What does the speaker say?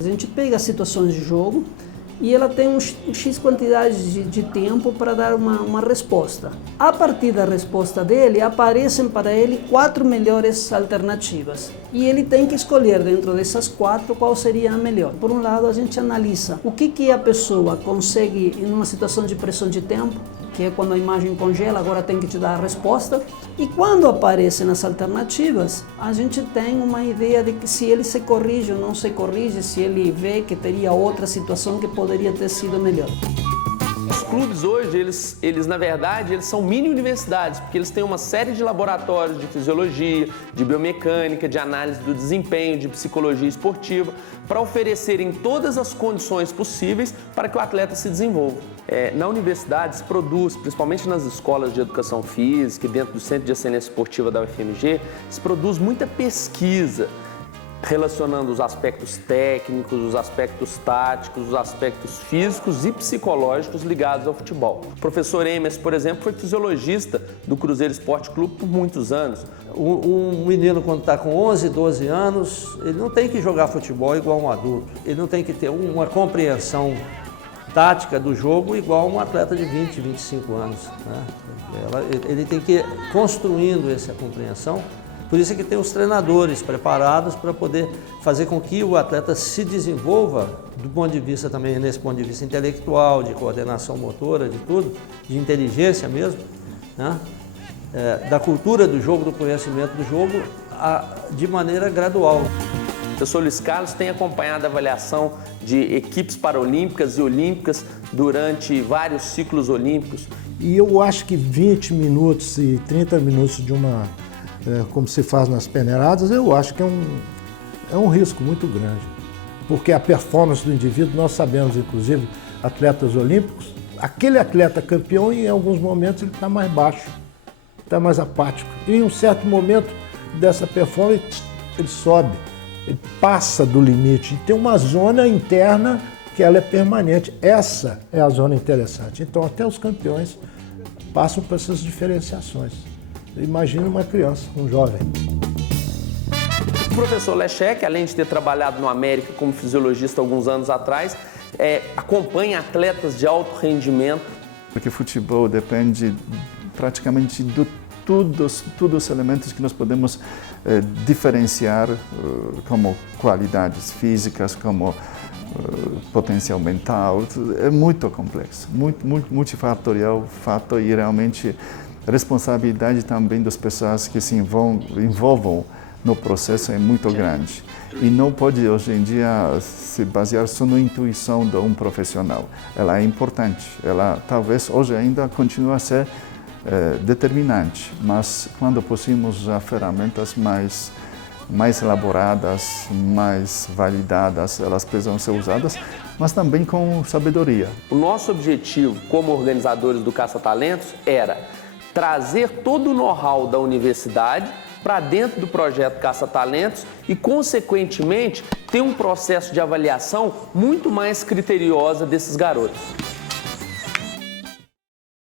A gente pega situações de jogo e ela tem um X quantidade de tempo para dar uma resposta. A partir da resposta dele, aparecem para ele 4 melhores alternativas. E ele tem que escolher dentro dessas 4 qual seria a melhor. Por um lado, a gente analisa o que a pessoa consegue em uma situação de pressão de tempo, que é quando a imagem congela, agora tem que te dar a resposta. E quando aparecem as alternativas, a gente tem uma ideia de que se ele se corrige ou não se corrige, se ele vê que teria outra situação que poderia ter sido melhor. Os clubes hoje, eles na verdade, eles são mini universidades, porque eles têm uma série de laboratórios de fisiologia, de biomecânica, de análise do desempenho, de psicologia esportiva, para oferecerem todas as condições possíveis para que o atleta se desenvolva. Na universidade se produz, principalmente nas escolas de educação física e dentro do Centro de Excelência Esportiva da UFMG, se produz muita pesquisa relacionando os aspectos técnicos, os aspectos táticos, os aspectos físicos e psicológicos ligados ao futebol. O professor Emes, por exemplo, foi fisiologista do Cruzeiro Esporte Clube por muitos anos. Um menino, quando está com 11, 12 anos, ele não tem que jogar futebol igual um adulto. Ele não tem que ter uma compreensão tática do jogo igual um atleta de 20, 25 anos. Né? Ele tem que ir construindo essa compreensão. Por isso é que tem os treinadores preparados para poder fazer com que o atleta se desenvolva do ponto de vista também, nesse ponto de vista intelectual, de coordenação motora, de tudo, de inteligência mesmo, né? Da cultura do jogo, do conhecimento do jogo, de maneira gradual. O professor Luiz Carlos tem acompanhado a avaliação de equipes paralímpicas e olímpicas durante vários ciclos olímpicos. E eu acho que 20 minutos e 30 minutos de como se faz nas peneiradas, eu acho que é um risco muito grande. Porque a performance do indivíduo, nós sabemos, inclusive, atletas olímpicos, aquele atleta campeão, em alguns momentos, ele está mais baixo, está mais apático. E em um certo momento dessa performance, ele sobe, ele passa do limite. E tem uma zona interna que ela é permanente. Essa é a zona interessante. Então, até os campeões passam por essas diferenciações. Imagina uma criança, um jovem. O professor Lechec, além de ter trabalhado no América como fisiologista alguns anos atrás, acompanha atletas de alto rendimento. Porque o futebol depende praticamente de todos os elementos que nós podemos diferenciar como qualidades físicas, como potencial mental. É muito complexo, muito multifatorial fato e realmente a responsabilidade também das pessoas que se envolvam no processo é muito grande. E não pode, hoje em dia, se basear só na intuição de um profissional. Ela é importante, ela talvez hoje ainda continue a ser determinante, mas quando possuímos já ferramentas mais elaboradas, mais validadas, elas precisam ser usadas, mas também com sabedoria. O nosso objetivo como organizadores do Caça Talentos era trazer todo o know-how da universidade para dentro do projeto Caça Talentos e, consequentemente, ter um processo de avaliação muito mais criteriosa desses garotos.